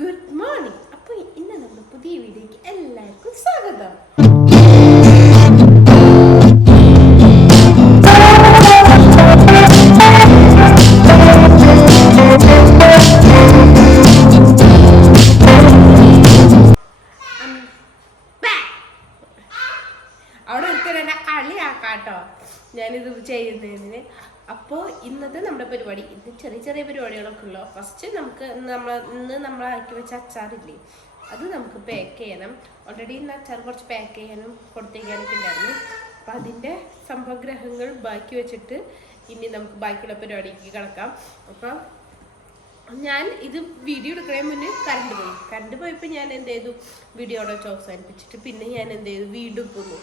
Good morning അപ്പോൾ ഇന്ന് നമ്മുടെ പുതിയ വീഡിയോയ്ക്ക് എല്ലാവർക്കും സ്വാഗതം. ഞാനിത് ചെയ്യുന്നതിന്. അപ്പോൾ ഇന്നത്തെ നമ്മുടെ പരിപാടി ഇന്ന് ചെറിയ ചെറിയ പരിപാടികളൊക്കെ ഉള്ളു? ഫസ്റ്റ് നമുക്ക് നമ്മൾ ഇന്ന് നമ്മൾ ആക്കി വെച്ച അച്ചാറില്ലേ അത് നമുക്ക് പാക്ക് ചെയ്യണം. ഓൾറെഡി ഇന്ന് അച്ചാർ കുറച്ച് പാക്ക് ചെയ്യാനും കൊടുത്തേക്കാനൊക്കെ ഉണ്ടായിരുന്നു. അപ്പം അതിന്റെ സംഭവഗ്രഹങ്ങൾ ബാക്കി വെച്ചിട്ട് ഇനി നമുക്ക് ബാക്കിയുള്ള പരിപാടിക്ക് കിടക്കാം. അപ്പം ഞാൻ ഇത് വീഡിയോ എടുക്കണേ മുന്നേ കറണ്ട് പോയി. കറണ്ട് പോയപ്പോൾ ഞാൻ എന്ത് ചെയ്തു? വീഡിയോ അവിടെ അവസാനിപ്പിച്ചിട്ട് പിന്നെ ഞാൻ എന്ത് ചെയ്തു? വീണ്ടും പോന്നു.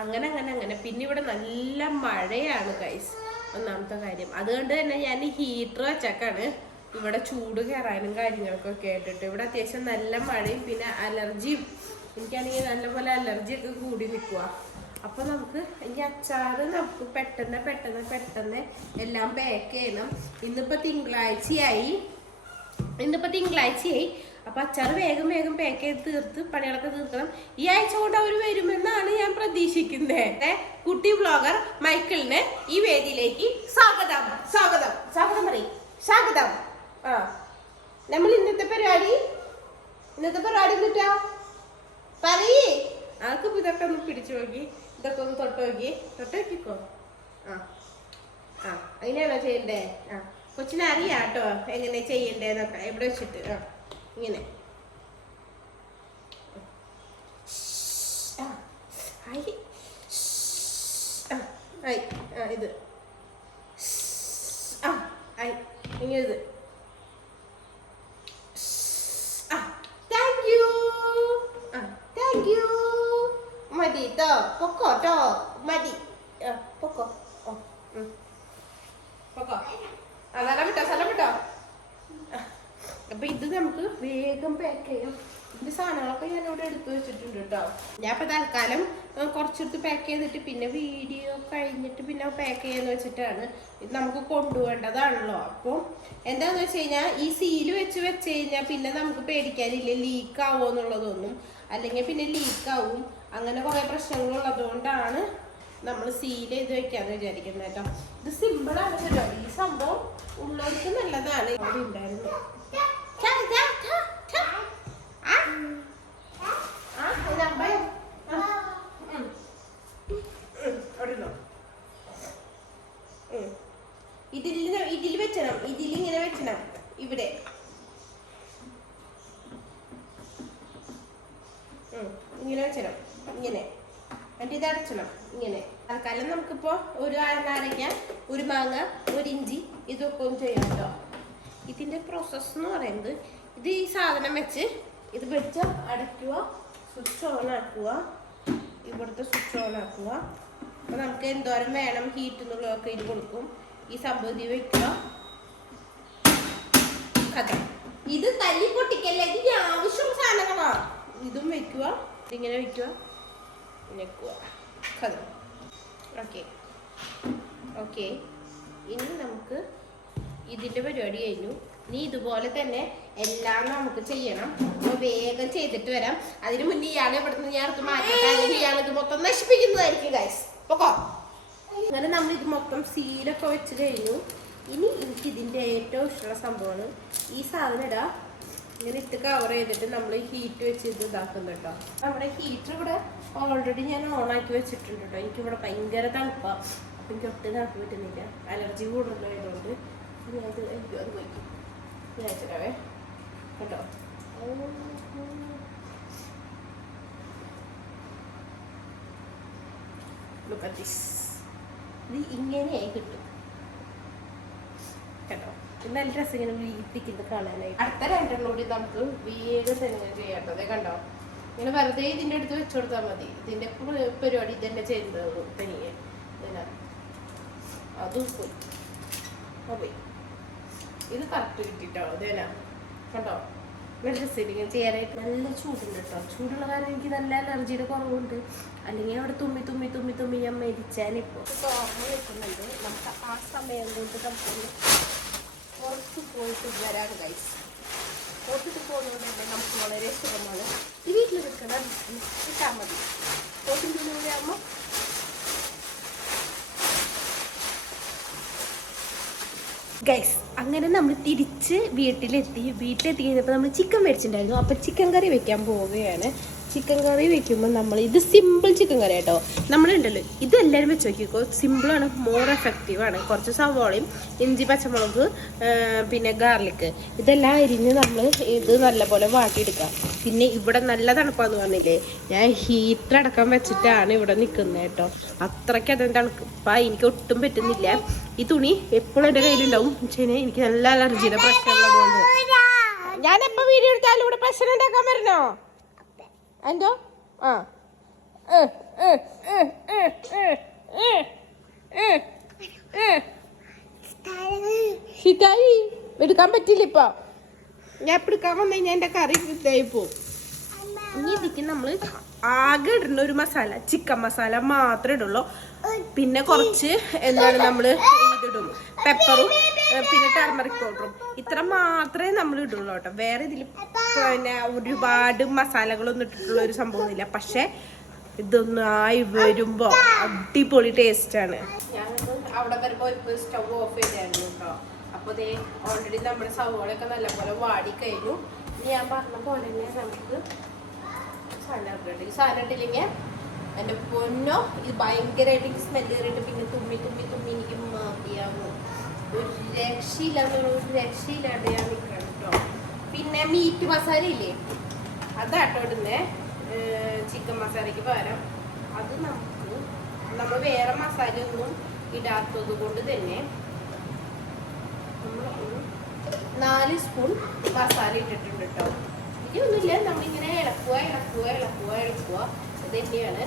അങ്ങനെ അങ്ങനെ അങ്ങനെ പിന്നെ ഇവിടെ നല്ല മഴയാണ് ഗൈസ് ഒന്നാമത്തെ കാര്യം. അതുകൊണ്ട് തന്നെ ഞാൻ ഹീറ്റർ വെച്ചേക്കാണ്. ഇവിടെ ചൂട് കയറാനും കാര്യങ്ങൾക്കൊക്കെ ആയിട്ടിട്ട്. ഇവിടെ അത്യാവശ്യം നല്ല മഴയും പിന്നെ അലർജിയും. എനിക്കാണെങ്കിൽ നല്ലപോലെ അലർജിയൊക്കെ കൂടി നിൽക്കുക അപ്പൊ നമുക്ക് ഈ അച്ചാർ നമുക്ക് പെട്ടെന്ന് പെട്ടെന്ന് പെട്ടെന്ന് എല്ലാം പാക്ക് ചെയ്യണം. ഇന്നിപ്പോ തിങ്കളാഴ്ചയായി. ഇന്നിപ്പോ തിങ്കളാഴ്ചയായി. അപ്പൊ അച്ചാറ് വേഗം വേഗം പാക്ക് ചെയ്ത് തീർത്ത് പണികളൊക്കെ തീർക്കണം. ഈ ആഴ്ച കൊണ്ട് അവർ വരുമെന്നാണ് ഞാൻ പ്രതീക്ഷിക്കുന്നത് കുട്ടി ബ്ലോഗർ മൈക്കിളിന് ഈ വേദിയിലേക്ക് സ്വാഗതം. സ്വാഗതം. സ്വാഗതം പറയും. സ്വാഗതം. ആ. നമ്മൾ ഇന്നത്തെ പരിപാടി? ഇന്നത്തെ പരിപാടി എന്നിട്ടാ പറയേ. ആൾക്ക് ഇതൊക്കെ ഒന്ന് പിടിച്ചു നോക്കി. ഇതൊക്കെ ഒന്ന് തൊട്ട് നോക്കി. തൊട്ട് നോക്കിക്കോ. ആ. ആ. അങ്ങനെയാണോ ചെയ്യണ്ടേ? ആ. കൊച്ചിനെ അറിയാം കേട്ടോ എങ്ങനെ ചെയ്യണ്ടേന്നൊക്കെ. എവിടെ വെച്ചിട്ട്? ആ. ഇങ്ങനെ. ആയി. ആ ആയി. ആ ഇത്. ആ ആയി. ഇങ്ങനെ ഇത്. താങ്ക് യു മതി പൊക്കോ പൊക്കോ. സ്ഥലം വിട്ടോ സ്ഥലം വിട്ടോ. അപ്പൊ ഇത് നമുക്ക് വേഗം പാക്ക് ചെയ്യാം. ഇതിന്റെ സാധനങ്ങളൊക്കെ ഞാൻ ഇവിടെ എടുത്തു വെച്ചിട്ടുണ്ട് കേട്ടോ ഞാൻ ഇപ്പൊ തൽക്കാലം കുറച്ചെടുത്ത് പാക്ക് ചെയ്തിട്ട് പിന്നെ വീഡിയോ കഴിഞ്ഞിട്ട് പിന്നെ പാക്ക് ചെയ്യാന്ന് വെച്ചിട്ടാണ് ഇത് നമുക്ക് കൊണ്ടുപോകേണ്ടതാണല്ലോ. അപ്പോൾ എന്താന്ന് വെച്ച് കഴിഞ്ഞാൽ ഈ സീൽ വെച്ച് വെച്ച് കഴിഞ്ഞാൽ പിന്നെ നമുക്ക് പേടിക്കാനില്ല ലീക്ക് ആവുമോ എന്നുള്ളതൊന്നും. അല്ലെങ്കിൽ പിന്നെ ലീക്ക് ആവും. അങ്ങനെ കുറെ പ്രശ്നങ്ങളുള്ളതുകൊണ്ടാണ് നമ്മൾ സീൽ ചെയ്ത് വെക്കാന്ന് വിചാരിക്കുന്നത് കേട്ടോ ഇത് സിമ്പിൾ ആണ് കേട്ടോ. ഈ സംഭവം ഉള്ളവർക്ക് നല്ലതാണ്. ഇവിടെ ഉണ്ടായിരുന്നു ഛ, ഛ, ഛ, ഛ. ആ? ആ, ഇതാ, ബൈ. ആ. ഉം. ഉം, അവിടെ ഇരുന്നോ. ഉം. ഇതിൽ ഇതിൽ വെച്ചണം ഇതിൽ ഇങ്ങനെ വെച്ചണം ഇവിടെ ഉം, ഇങ്ങനെ വെച്ചണം ഇങ്ങനെ എന്നിട്ട് ഇത് അടച്ചണം ഇങ്ങനെ. തൽക്കാലം നമുക്കിപ്പോ ഒരു നാരങ്ങ ഒരു മാങ്ങ ഒരു ഇഞ്ചി ഇതൊക്കെ ഒന്ന് ചെയ്യാം കേട്ടോ. ഇതിന്റെ പ്രോസസ്സ് എന്ന് പറയുന്നത് ഇത് ഈ സാധനം വെച്ച് ഇത് വെച്ച് അടയ്ക്കുക സ്വിച്ച് ഓൺ ആക്കുക ഇവിടുത്തെ സ്വിച്ച് ഓൺ ആക്കുക. അപ്പൊ നമുക്ക് എന്തോരം വേണം ഹീറ്റ് എന്നുള്ളതൊക്കെ ഇത് കൊടുക്കും. ഈ സംഭവം വെക്കുക. അതെ ഇത് തല്ലി പൊട്ടിക്കല്ലേ? ഇതിന് ആവശ്യം സാധനങ്ങളാണ് ഇതും വെക്കുക. ഇങ്ങനെ വെക്കുക. വെക്കുക. കഥ. ഓക്കെ. ഓക്കെ. ഇനി നമുക്ക് ഇതിന്റെ പരിപാടി കഴിഞ്ഞു. നീ ഇതുപോലെ തന്നെ എല്ലാം നമുക്ക് ചെയ്യണം. അപ്പൊ വേഗം ചെയ്തിട്ട് വരാം. അതിന് മുന്നേ ഇയാളെ ഇവിടുന്ന് ഞാൻ അടുത്ത് അല്ലെങ്കിൽ ഇയാൾ ഇത് മൊത്തം നശിപ്പിക്കുന്നതായിരിക്കും ഗൈസ് പൊക്കോ? അങ്ങനെ നമ്മൾ ഇത് മൊത്തം സീലൊക്കെ വെച്ച് കഴിഞ്ഞു. ഇനി എനിക്ക് ഇതിന്റെ ഏറ്റവും ഇഷ്ടമുള്ള സംഭവമാണ് ഈ സാധനം ഇടാ. ഇങ്ങനെ ഇട്ട് കവർ ചെയ്തിട്ട് നമ്മൾ ഹീറ്റ് വെച്ച് ഇത് ഇതാക്കുന്നു കേട്ടോ. നമ്മുടെ ഹീറ്റർ ഇവിടെ ഓൾറെഡി ഞാൻ ഓൺ ആക്കി വെച്ചിട്ടുണ്ട് കേട്ടോ. എനിക്കിവിടെ ഭയങ്കര തണുപ്പാണ് അപ്പം എനിക്ക് ഒട്ടും തണുപ്പ് പറ്റുന്നില്ല അലർജി കൂടുതലായതുകൊണ്ട് ഞാൻ ഞാനത് എനിക്ക് അത് പോയി. ഞാൻ കേട്ടോ. At this. ഇത് ഇങ്ങനെയായി കിട്ടും. നല്ല രസം ഇങ്ങനെ വീട്ടിക്കുന്നത് കാണാനായിട്ട്. അടുത്ത രണ്ടെണ്ണം കൂടി നമുക്ക് വേഗം തന്നെ ചെയ്യാട്ടത് കണ്ടോ? ഇങ്ങനെ വെറുതെ ഇതിന്റെ അടുത്ത് വെച്ചു കൊടുത്താൽ മതി. ഇതിന്റെ പരിപാടി ഇതന്നെ ചെയ്യുന്നത് തനിയെ. അതും പോയി. പോയി. ഇത് കറക്റ്റ് കിട്ടിട്ടോ? അതേനാ കണ്ടോ? നല്ല രസം ഇങ്ങനെ ചെയ്യാനായിട്ട്. നല്ല ചൂടുണ്ട് കേട്ടോ ചൂടുള്ള കാരണം എനിക്ക് നല്ല അലർജിയുടെ കുറവുണ്ട്. അല്ലെങ്കിൽ അവിടെ തുമ്മി തുമ്മി തുമ്മി തുമ്മി ഞാൻ മരിച്ചാനിപ്പോൾ തുറന്നു വെക്കുന്നുണ്ട്. നമുക്ക് ആ സമയം കൊണ്ട് നമുക്കൊന്ന് പുറത്ത് പോയിട്ട് വരാണ് ഗൈസ് പോട്ടിട്ട് പോകുന്നതുകൊണ്ട് തന്നെ നമുക്ക് വളരെ സുഖമാണ്. ഈ വീട്ടിൽ നിൽക്കണം കിട്ടാൽ മതി. പോട്ടിന്റെ ഉള്ളിലൂടെ ആകുമ്പോൾ ഗൈസ് അങ്ങനെ നമ്മൾ തിരിച്ച് വീട്ടിലെത്തി. വീട്ടിലെത്തി കഴിഞ്ഞപ്പോൾ നമ്മൾ ചിക്കൻ മേടിച്ചിട്ടുണ്ടായിരുന്നു. അപ്പോൾ ചിക്കൻ കറി വെക്കാൻ പോവുകയാണ്. ചിക്കൻ കറി വെക്കുമ്പോൾ നമ്മൾ ഇത് സിമ്പിൾ ചിക്കൻ കറി കേട്ടോ. നമ്മളുണ്ടല്ലോ ഇത് എല്ലാവരും വെച്ച് നോക്കിക്കോ. സിമ്പിളാണ് മോർ എഫക്റ്റീവാണ് കുറച്ച് സവോളയും ഇഞ്ചി പച്ചമുളക് പിന്നെ ഗാർലിക്ക് ഇതെല്ലാം അരിഞ്ഞ് നമ്മൾ ഇത് നല്ലപോലെ വാട്ടിയെടുക്കാം. പിന്നെ ഇവിടെ നല്ല തണുപ്പാന്ന് പറഞ്ഞില്ലേ? ഞാൻ ഹീറ്റർ അടക്കം വെച്ചിട്ടാണ് ഇവിടെ നിൽക്കുന്നത് കേട്ടോ. അത്രയ്ക്ക് അതിന് തണുപ്പാ. എനിക്ക് ഒട്ടും പറ്റുന്നില്ല. ഈ തുണി എപ്പോഴും എന്റെ കയ്യിലുണ്ടാവും. പക്ഷേ എനിക്ക് നല്ല അലർജിയുടെ പ്രശ്നമുള്ളതുകൊണ്ട്. എപ്പോ വീഡിയോ എടുത്താലും ഇവിടെ പ്രശ്നം ഉണ്ടാക്കാൻ വരണോ എന്തോ? ആ. ഹിതായി എടുക്കാൻ പറ്റില്ല ഇപ്പൊ. ഞാൻ എടുക്കാൻ വന്നു കഴിഞ്ഞാൽ എന്റെ കറി ഇതായി പോവും. ഇനി ഇതിക്ക് നമ്മൾ ആകെ ഇടുന്ന ഒരു മസാല ചിക്കൻ മസാല മാത്രമേ ഇടുള്ളൂ. പിന്നെ കുറച്ച് എന്താണ് നമ്മൾ ഇതിടും പെപ്പറും പിന്നെ ടർമറിക് പൗഡറും ഇത്ര മാത്രമേ നമ്മൾ ഇടുള്ളൂ കേട്ടോ. വേറെ ഇതിൽ പിന്നെ ഒരുപാട് മസാലകളൊന്നും ഇട്ടിട്ടുള്ള ഒരു സംഭവമൊന്നുമില്ല. പക്ഷെ ഇതൊന്നായി വരുമ്പോ അടിപൊളി ടേസ്റ്റ് ആണ്. അവിടെ വരുമ്പോ ഇപ്പൊ സ്റ്റവ് ഓഫ് ചെയ്തായിരുന്നു കേട്ടോ. അപ്പൊ ദേ ഓൾറെഡി നമ്മുടെ സവോളൊക്കെ നല്ലപോലെ വാടി കഴിഞ്ഞു. ഇനി ഞാൻ പറഞ്ഞ പോലെ തന്നെ നമുക്ക് സാധനം ഇട്ടിട്ടുണ്ട്. ഈ ഇട്ടില്ലെങ്കിൽ എന്റെ പൊന്നോ ഇത് ഭയങ്കരമായിട്ട് എനിക്ക് സ്മെല്ല് കയറിയിട്ട് പിന്നെ തുമ്മി തുമ്മി തുമ്മി എനിക്ക് മാറിയാവും ഒരു രക്ഷയില്ലാത്ത ഒരു രക്ഷയില്ലാണ്ട് ഞാൻ നിൽക്കണം കേട്ടോ പിന്നെ മീറ്റ് മസാല ഇല്ലേ? അതാട്ടോ ഇടുന്നേ. ചിക്കൻ മസാലയ്ക്ക് പകരം. അത് നമുക്ക് നമ്മൾ വേറെ മസാലയൊന്നും ഇടാത്തത് കൊണ്ട് തന്നെ നമ്മൾ നാല് സ്പൂൺ മസാല ഇട്ടിട്ടുണ്ട് കേട്ടോ ഇതൊന്നുമില്ല. നമ്മളിങ്ങനെ ഇളക്കുക ഇളക്കുക ഇളക്കുക ഇളക്കുക ഇത് തന്നെയാണ്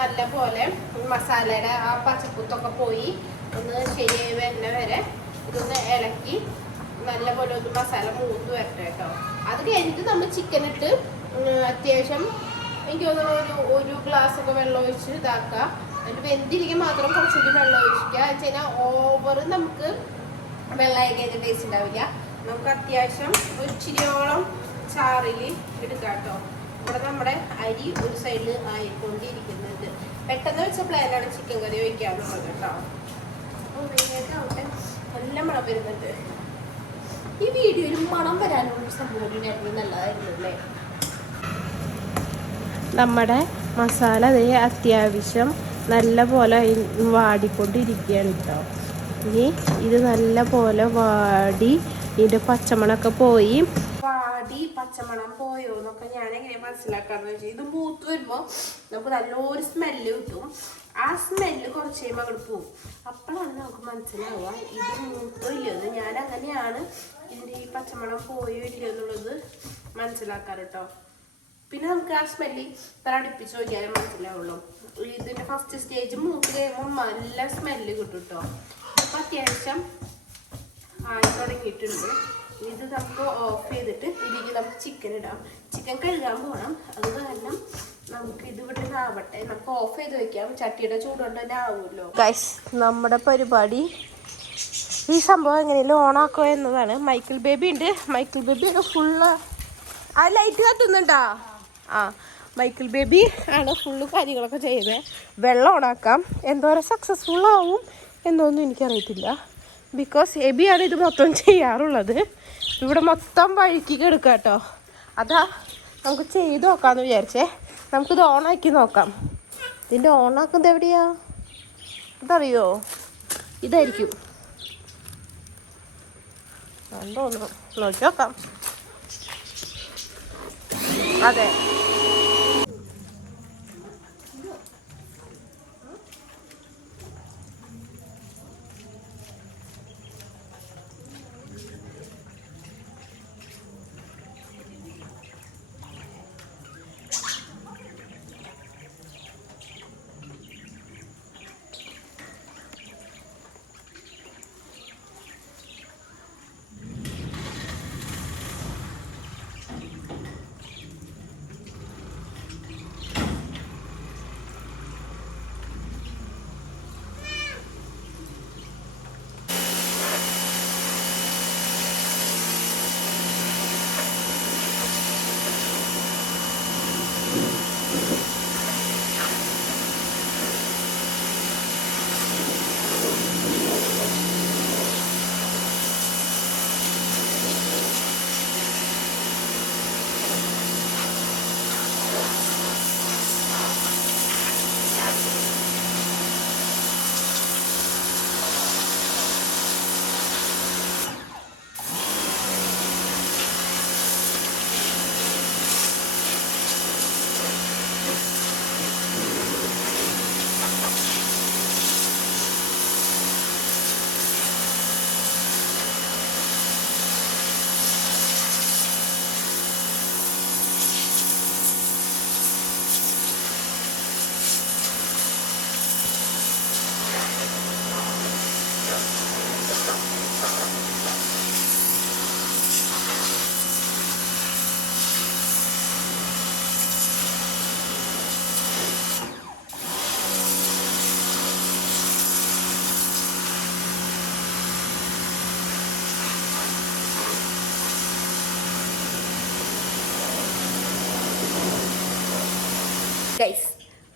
നല്ല പോലെ മസാലയുടെ ആ പച്ചക്കുത്തൊക്കെ പോയി ഒന്ന് ശരിയായി വരുന്ന വരെ ഇതൊന്ന് ഇളക്കി നല്ല പോലെ ഒന്ന് മസാല മൂത്ത് വരട്ടെ കേട്ടോ. അത് കഴിഞ്ഞിട്ട് നമ്മൾ ചിക്കൻ ഇട്ട് അത്യാവശ്യം എനിക്ക് തോന്നുന്നു ഒരു ഒരു ഗ്ലാസ് ഒക്കെ വെള്ളം ഒഴിച്ച് ഇതാക്കുക അതിൽ വെന്തിരിക്കാൻ മാത്രം കുറച്ചുകൂടി വെള്ളം ഒഴിക്കുക. എന്ന് വെച്ച് കഴിഞ്ഞാൽ ഓവർ നമുക്ക് വെള്ളമായി കഴിഞ്ഞ ടേസ്റ്റ് ഉണ്ടാവില്ല. നമുക്ക് അത്യാവശ്യം ഒരു ചിരിയോളം ചാറിൽ എടുക്കാം കേട്ടോ ഇവിടെ നമ്മുടെ അരി ഒരു സൈഡിൽ ആയിക്കൊണ്ടിരിക്കുന്നുണ്ട് പെട്ടെന്ന് വെച്ച പ്ലാനാണ് ചിക്കൻ കറി വയ്ക്കാറുള്ളത് കേട്ടോ. നല്ല മണം വരുന്നുണ്ട്. ഈ വീഡിയോയിൽ മണം വരാനുള്ള സംഭവം നല്ലതായിരുന്നു അല്ലേ? നമ്മുടെ മസാല അതേ അത്യാവശ്യം നല്ല പോലെ വാടിക്കൊണ്ടിരിക്കുകയാണ് കേട്ടോ. ഇനി ഇത് നല്ല പോലെ വാടി ഇതിന്റെ പച്ചമണമൊക്കെ പോയി വാടി പച്ചമണം പോയോ എന്നൊക്കെ ഞാൻ എങ്ങനെ മനസ്സിലാക്കാന്ന് വെച്ചാൽ ഇത് മൂത്ത് വരുമ്പോൾ നമുക്ക് നല്ലൊരു സ്മെല്ല് കിട്ടും. ആ സ്മെല്ല് കുറച്ച് കഴിയുമ്പോൾ അങ്ങോട്ട് പോകും അപ്പോഴാണ് നമുക്ക് മനസ്സിലാവുക ഇത് മൂത്തോ ഇല്ലയോ ഞാൻ അങ്ങനെയാണ് ഇതിന്റെ ഈ പച്ചമണം പോയോ ഇല്ലയോ എന്നുള്ളത് മനസ്സിലാക്കാറ് കേട്ടോ പിന്നെ നമുക്ക് ആ സ്മെല്ല് ഇത്ര അടുപ്പിച്ച് നോക്കിയാലേ മനസ്സിലാവുള്ളൂ. ഇതിന്റെ ഫസ്റ്റ് സ്റ്റേജ് മൂത്ത് കഴിയുമ്പോൾ നല്ല സ്മെല്ല് കിട്ടും കേട്ടോ അപ്പൊ അത്യാവശ്യം ആയി തുടങ്ങിയിട്ടുണ്ട്. ഇത് നമുക്ക് ഓഫ് ചെയ്തിട്ട് ഇതിലേക്ക് നമുക്ക് ചിക്കൻ ഇടാം. ചിക്കൻ കഴുകാൻ പോകണം അത് കാരണം നമുക്ക് ഇത് ഇവിടെ ആവട്ടെ. നമുക്ക് ഓഫ് ചെയ്ത് വെക്കാം. ചട്ടിയുടെ ചൂടുകൊണ്ട് തന്നെ ആവുമല്ലോ. ഗൈസ് നമ്മുടെ പരിപാടി ഈ സംഭവം എങ്ങനെയല്ലോ ഓണാക്കോ എന്നതാണ്. മൈക്കിൾ ബേബി ഉണ്ട്. മൈക്കിൾ ബേബി ഫുള്ള് ആ ലൈറ്റ് കത്തുന്നുണ്ടോ? ആ മൈക്കിൾ ബേബി ആണ് ഫുള്ള് കാര്യങ്ങളൊക്കെ ചെയ്യുന്നത് വെള്ളം ഓണാക്കാം. എന്തോരം സക്സസ്ഫുൾ ആവും എന്നൊന്നും എനിക്കറിയത്തില്ല. ബിക്കോസ് എബിയാണ് ഇത് മൊത്തം ചെയ്യാറുള്ളത്. ഇവിടെ മൊത്തം വഴുക്കി കിടക്കുക കേട്ടോ അതാ നമുക്ക് ചെയ്ത് നോക്കാമെന്ന് വിചാരിച്ചേ. നമുക്കിത് ഓണാക്കി നോക്കാം. ഇതിന്റെ ഓണാക്കുന്നത് എവിടെയാ? ഇതറിയോ? ഇതായിരിക്കും. തോന്നുന്നു നോക്കി നോക്കാം. അതെ.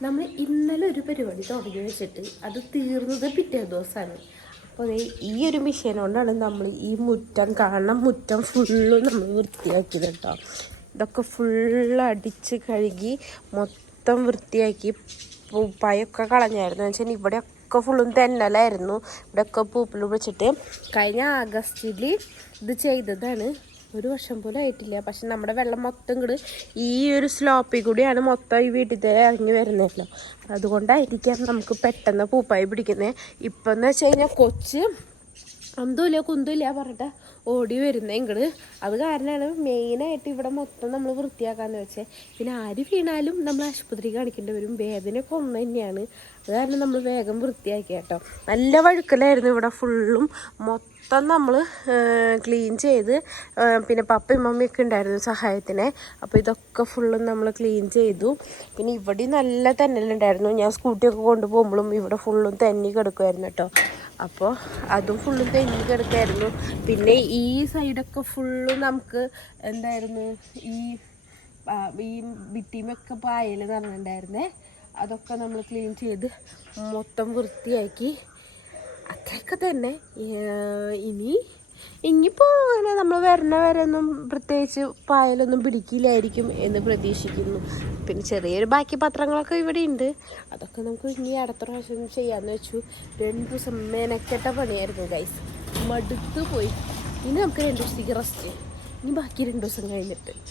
നമ്മൾ ഇന്നലെ ഒരു പരിപാടി തുടങ്ങി വെച്ചിട്ട് അത് തീർന്നത് പിറ്റേ ദിവസമാണ് അപ്പോൾ ഈ ഒരു മെഷീൻ കൊണ്ടാണ് നമ്മൾ ഈ മുറ്റം കാണണം മുറ്റം ഫുള്ളും നമ്മൾ വൃത്തിയാക്കിയത് കേട്ടോ. ഇതൊക്കെ ഫുള്ള് അടിച്ച് കഴുകി മൊത്തം വൃത്തിയാക്കി പൂപ്പായൊക്കെ കളഞ്ഞായിരുന്നു. എന്ന് വെച്ചാൽ ഇവിടെയൊക്കെ ഫുള്ളും തെന്നലായിരുന്നു. ഇവിടെയൊക്കെ പൂപ്പിൽ വെച്ചിട്ട് കഴിഞ്ഞ ആഗസ്റ്റിൽ ഇത് ചെയ്തതാണ്. ഒരു വർഷം പോലും ആയിട്ടില്ല. പക്ഷെ നമ്മുടെ വെള്ളം മൊത്തം കൂടി ഈ ഒരു സ്ലോപ്പിൽ കൂടിയാണ് മൊത്തം ഈ വീട്ടിൽ ഇറങ്ങി വരുന്നതല്ലോ. അതുകൊണ്ടായിരിക്കാം നമുക്ക് പെട്ടെന്ന് പൂപ്പായി പിടിക്കുന്നത് ഇപ്പം എന്ന് വെച്ച് കഴിഞ്ഞാൽ കൊച്ച് അന്തുമില്ല കുന്തുമില്ല പറഞ്ഞിട്ട് ഓടി വരുന്നത് ഇങ്ങോട്ട് അത് കാരണമാണ് മെയിനായിട്ട് ഇവിടെ മൊത്തം നമ്മൾ വൃത്തിയാക്കാന്ന് വെച്ചേ. പിന്നെ ആര് വീണാലും നമ്മൾ ആശുപത്രി കാണിക്കേണ്ടി വരും. വേദനയൊക്കെ ഒന്ന് തന്നെയാണ്. അത് കാരണം നമ്മൾ വേഗം വൃത്തിയാക്കി കേട്ടോ നല്ല വഴുക്കലായിരുന്നു ഇവിടെ ഫുള്ളും മൊത്തം നമ്മൾ ക്ലീൻ ചെയ്ത് പിന്നെ പപ്പയും മമ്മിയൊക്കെ ഉണ്ടായിരുന്നു സഹായത്തിന്. അപ്പോൾ ഇതൊക്കെ ഫുള്ളും നമ്മൾ ക്ലീൻ ചെയ്തു. പിന്നെ ഇവിടെ നല്ല തന്നലുണ്ടായിരുന്നു. ഞാൻ സ്കൂട്ടിയൊക്കെ കൊണ്ടുപോകുമ്പോഴും ഇവിടെ ഫുള്ളും തന്നി കിടക്കുമായിരുന്നു കേട്ടോ. അപ്പോൾ അതും ഫുള്ളും തെന്നി കിടക്കായിരുന്നു പിന്നെ ഈ സൈഡൊക്കെ ഫുള്ളും നമുക്ക് എന്തായിരുന്നു? ഈ ഈ ഭിത്തിമൊക്കെ പായൽ നിറഞ്ഞിട്ടുണ്ടായിരുന്നേ അതൊക്കെ നമ്മൾ ക്ലീൻ ചെയ്ത് മൊത്തം വൃത്തിയാക്കി അത്രയൊക്കെ തന്നെ. ഇനി ഇനിയിപ്പോൾ അങ്ങനെ നമ്മൾ വരണ വരെ ഒന്നും പ്രത്യേകിച്ച് പായലൊന്നും പിടിക്കില്ലായിരിക്കും എന്ന് പ്രതീക്ഷിക്കുന്നു. പിന്നെ ചെറിയൊരു ബാക്കി പത്രങ്ങളൊക്കെ ഇവിടെ ഉണ്ട് അതൊക്കെ നമുക്ക് ഇനി അടുത്ത പ്രാവശ്യം ചെയ്യാമെന്ന് വെച്ചു. രണ്ട് ദിവസം മെനക്കെട്ട പണിയായിരുന്നു ഗൈസ് മടുത്ത് പോയി. ഇനി നമുക്ക് രണ്ട് ദിവസത്തേക്ക് റെസ്റ്റ് ഇനി ബാക്കി രണ്ട് ദിവസം കഴിഞ്ഞിട്ട്.